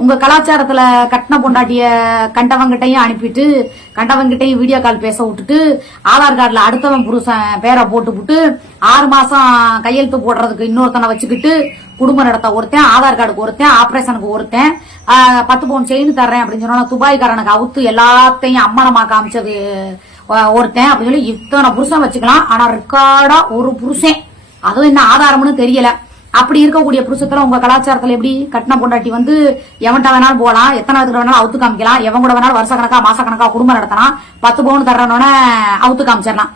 உங்க கலாச்சாரத்துல கட்டின பொண்டாட்டிய கண்டவங்கிட்டையும் அனுப்பிட்டு கண்டவங்கிட்டையும் வீடியோ கால் பேச விட்டுட்டு ஆதார் கார்டுல அடுத்தவன் புருஷன் பேரை போட்டு விட்டு 6 மாசம் கையெழுத்து போடுறதுக்கு இன்னொருத்தனை வச்சுக்கிட்டு குடும்பம் நடத்த ஒருத்தன், ஆதார் கார்டுக்கு ஒருத்தன், ஆபரேஷனுக்கு ஒருத்தன், 10 பவுன் செயின் தர்றேன் அப்படின்னு சொன்னா துபாய்க்காரனுக்கு அவுத்து எல்லாத்தையும் அம்மனமா காமிச்சது ஒருத்தன் அப்படின்னு சொல்லி இத்தனை புருஷன் வச்சுக்கலாம். ஆனா ரெக்கார்டா ஒரு புருஷன், அதுவும் என்ன ஆதாரம்னு தெரியல. அப்படி இருக்கக்கூடிய புருஷத்துல உங்க கலாச்சாரத்துல எப்படி கட்டின பொண்டாட்டி வந்து எவன்ட்ட வேணாலும் போலாம், எத்தனை வேணாலும் அவுத்து காமிக்கலாம், எவன் கூட வேணாலும் வருஷ கணக்கா மாச கணக்கா குடும்பம் நடத்தலாம், 10 பவுன் தர்றனோட அவுத்து காமிச்சிடலாம்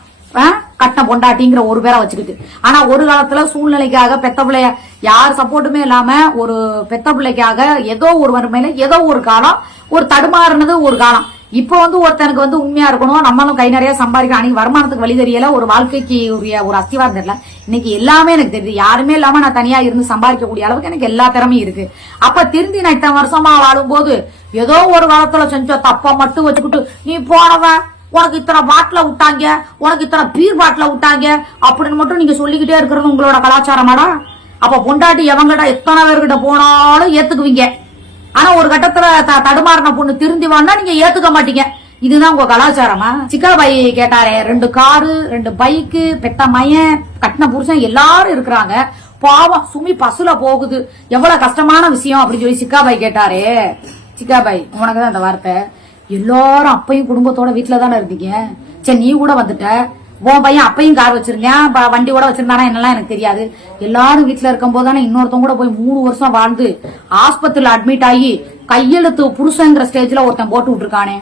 கட்டின பொண்டாட்டிங்கிற ஒரு பேரை வச்சுக்கிட்டு. ஆனா ஒரு காலத்துல சூழ்நிலைக்காக பெத்த பிள்ளைய யார் சப்போர்ட்டுமே இல்லாம ஒரு பெத்த பிள்ளைக்காக ஏதோ ஒரு வறுமையில ஏதோ ஒரு காலம் ஒரு தடுமாறுனது ஒரு காலம். இப்ப வந்து ஒருத்தனுக்கு வந்து உண்மையா இருக்கணும், நம்மளும் கை நிறைய சம்பாதிக்கணும், அன்னைக்கு வருமானத்துக்கு வழி தெரியல, ஒரு வாழ்க்கைக்கு உரிய ஒரு அஸ்திவாரம் தெரியல. இன்னைக்கு எல்லாமே எனக்கு தெரியுது, யாருமே இல்லாம நான் தனியா இருந்து சம்பாதிக்கக்கூடிய அளவுக்கு எனக்கு எல்லா திறமையும் இருக்கு. அப்ப திருந்தி நான் இத்தனை வருஷமா வாழும் போது ஏதோ ஒரு காலத்துல செஞ்ச தப்ப மட்டும் வச்சுக்கிட்டு நீ போனவன் உனக்கு இத்தனை பாட்டில விட்டாங்க, உனக்கு இத்தனை பீர் பாட்டில விட்டாங்க அப்படின்னு மட்டும் நீங்க சொல்லிக்கிட்டே இருக்கிறது உங்களோட கலாச்சாரமாடா? அப்ப பொண்டாட்டி எவங்கிட்ட எத்தனை பேர்கிட்ட போனாலும் ஏத்துக்குவீங்க. ஆனா ஒரு கட்டத்துல தடுமாறின பொண்ணு திருந்தி வான்னா நீங்க ஏத்துக்க மாட்டீங்க. இதுதான் உங்க கலாச்சாரமா? சிக்கா பாய் கேட்டாரே, 2 காரு 2 பைக்கு, பெத்த மையன், கட்டின புருஷன் எல்லாரும் இருக்கிறாங்க, பாவம் சுமி பஸ்ல போகுது, எவ்வளவு கஷ்டமான விஷயம் அப்படின்னு சொல்லி சிக்கா பாய் கேட்டாரே. சிக்கா பாய் உனக்குதான் அந்த வார்த்தை. எல்லாரும் அப்பையும் குடும்பத்தோட வீட்டுல தானே இருந்தீங்க, சரி நீ கூட வந்துட்ட, உன் பையன் அப்பையும் கார் வச்சிருந்தேன், வண்டி கூட வச்சிருந்தானா என்னெல்லாம் எனக்கு தெரியாது. எல்லாரும் வீட்டுல இருக்கும் போதானே இன்னொருத்தவங்க கூட போய் 3 வருஷம் வாழ்ந்து ஆஸ்பத்திரியில அட்மிட் ஆகி கையெழுத்து புருஷங்கிற ஸ்டேஜ்ல ஒருத்தன் போட்டு விட்டுருக்கானே.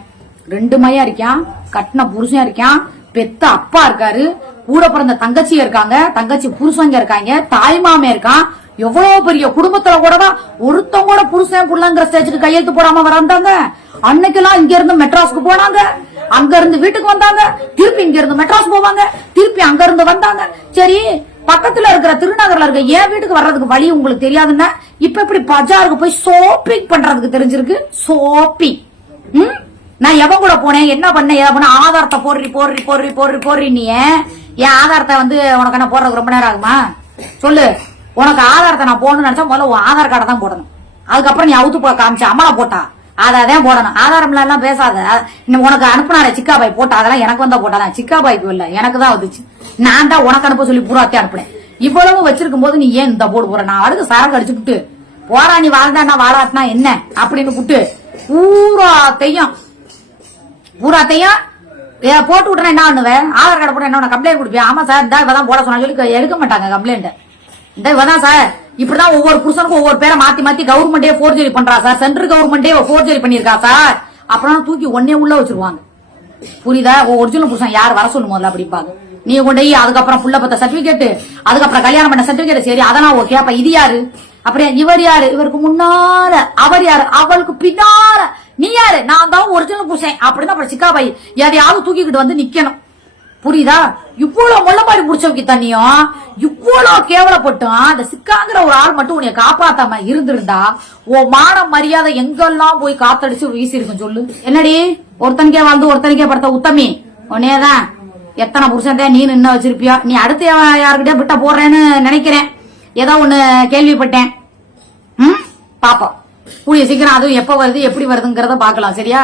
2 மையம் இருக்கான், கட்டின புருஷன் இருக்கான், பெத்த அப்பா இருக்காரு, கூட பிறந்த தங்கச்சி இருக்காங்க, தங்கச்சி புருஷங்க இருக்காங்க, தாய்மாமே இருக்கான். எவ்வளவு பெரிய குடும்பத்துல கூடதான் ஒருத்தவங்க கூட புருஷன் புள்ளங்கிற ஸ்டேஜுக்கு கையெழுத்து போடாம வராங்க. அன்னைக்கெல்லாம் இங்க இருந்து மெட்ராஸ்க்கு போனாங்க, அங்க இருந்து வீட்டுக்கு வந்தாங்க, திருப்பி இங்க இருந்து மெட்ராஸ் போவாங்க, திருப்பி அங்க இருந்து வந்தாங்க. சரி, பக்கத்துல இருக்கிற திருநகர்ல இருக்க என் வீட்டுக்கு வர்றதுக்கு வழி உங்களுக்கு தெரியாதுன்னா இப்ப இப்படி பஜாருக்கு போய் ஷாப்பிங் பண்றதுக்கு தெரிஞ்சிருக்கு. ஷாப்பிங் நான் எவன் கூட போனேன், என்ன பண்ண, எதை பண்ண, ஆதாரத்தை போடுறி போடுறி போடுறி போடுறி போடுறி. நீ என் ஆதாரத்தை வந்து உனக்கு என்ன போடுறதுக்கு ரொம்ப நேரம் ஆகுமா? சொல்லு. உனக்கு ஆதாரத்தை நான் போடணும்னு நினைச்சா முதல்ல உன் ஆதார் கார்டை தான் போடணும். அதுக்கப்புறம் நீ அவுத்து காமிச்ச அம்மளை போட்டா அதான் போடணும். ஆதாரம்ல எல்லாம் பேசாத. உனக்கு அனுப்புனார சிக்கா பாய் போட்டா அதெல்லாம் எனக்கு வந்தா போட்டாதான், சிக்கா பாய்க்கு இல்ல எனக்கு தான் வந்துச்சு. நான் தான் உனக்கு அனுப்ப சொல்லி பூராத்தையும் அனுப்புனேன். இவ்வளவு வச்சிருக்கும் போது நீ ஏன் இந்த போடு போற? நான் அடுத்து சரக்கு அடிச்சு விட்டு போறா, நீ வாழ்ந்தா வாழாட்டினா என்ன அப்படின்னு விட்டு பூராத்தையும் போட்டு விட்டுனா என்ன பண்ணுவேன்? ஆதார் கார்டு போட்டு என்ன கம்ப்ளைண்ட் கொடுப்பேன்? ஆமா சார் இந்த இவதான் போட சொன்னா சொல்லி எடுக்க மாட்டாங்க கம்ப்ளைண்ட். இந்த இவதான் சார் இப்படிதான் ஒவ்வொரு புருஷனுக்கும் ஒவ்வொரு பேரை மாத்தி மாத்தி கவர்மெண்டே போர்ஜரி பண்றா சார், சென்ட்ரல் கவர்மெண்டே போர்ஜரி பண்ணிருக்கா சார், அப்புறம் தூக்கி ஒன்னே உள்ள வச்சிருவாங்க. புரியுதா? ஒரிஜினல் புருஷன் யார் வர சொல்லும் போதுல அப்படிப்பாங்க. நீ கொண்டு அதுக்கப்புறம் புள்ள பத்த சர்டிபிகேட், அதுக்கப்புறம் கல்யாணம் பண்ண சர்டிபிகேட், சரி அதெல்லாம் ஓகே. அப்ப இது யாரு? அப்புறம் இவர் யாரு? இவருக்கு முன்னால அவர் யாரு? அவளுக்கு பின்னால நீ யாரு? நான் தான் ஒரிஜினல் புருஷன் அப்படின்னு அப்புறம் சிக்கா பாய் எதையாவது தூக்கிக்கிட்டு வந்து நிக்கணும். புரியுதா? இவ்வளவு முள்ளமாரி முடிச்சவங்க தண்ணியும் இவ்வளவு கேவலப்பட்டும் அந்த சிக்காங்கிற ஒரு ஆள் மட்டும் உன்னைய காப்பாத்தாம இருந்திருந்தா உன் மான மரியாதை எங்கெல்லாம் போய் காத்தடிச்சு வீசி இருக்கும் சொல்லு. என்னடி ஒருத்தனுக்கே வாழ்ந்து ஒருத்தனுக்கே படுத்த உத்தமி உன்னையதான் எத்தனை புருஷன் தான் நீ நின்ன வச்சிருப்பியா? நீ அடுத்து யாருக்கிட்டே விட்ட போடுறேன்னு நினைக்கிறேன், ஏதோ ஒண்ணு கேள்விப்பட்டேன். பாப்போம் கூடிய சீக்கிரம் அதுவும் எப்ப வருது எப்படி வருதுங்கிறத பாக்கலாம். சரியா?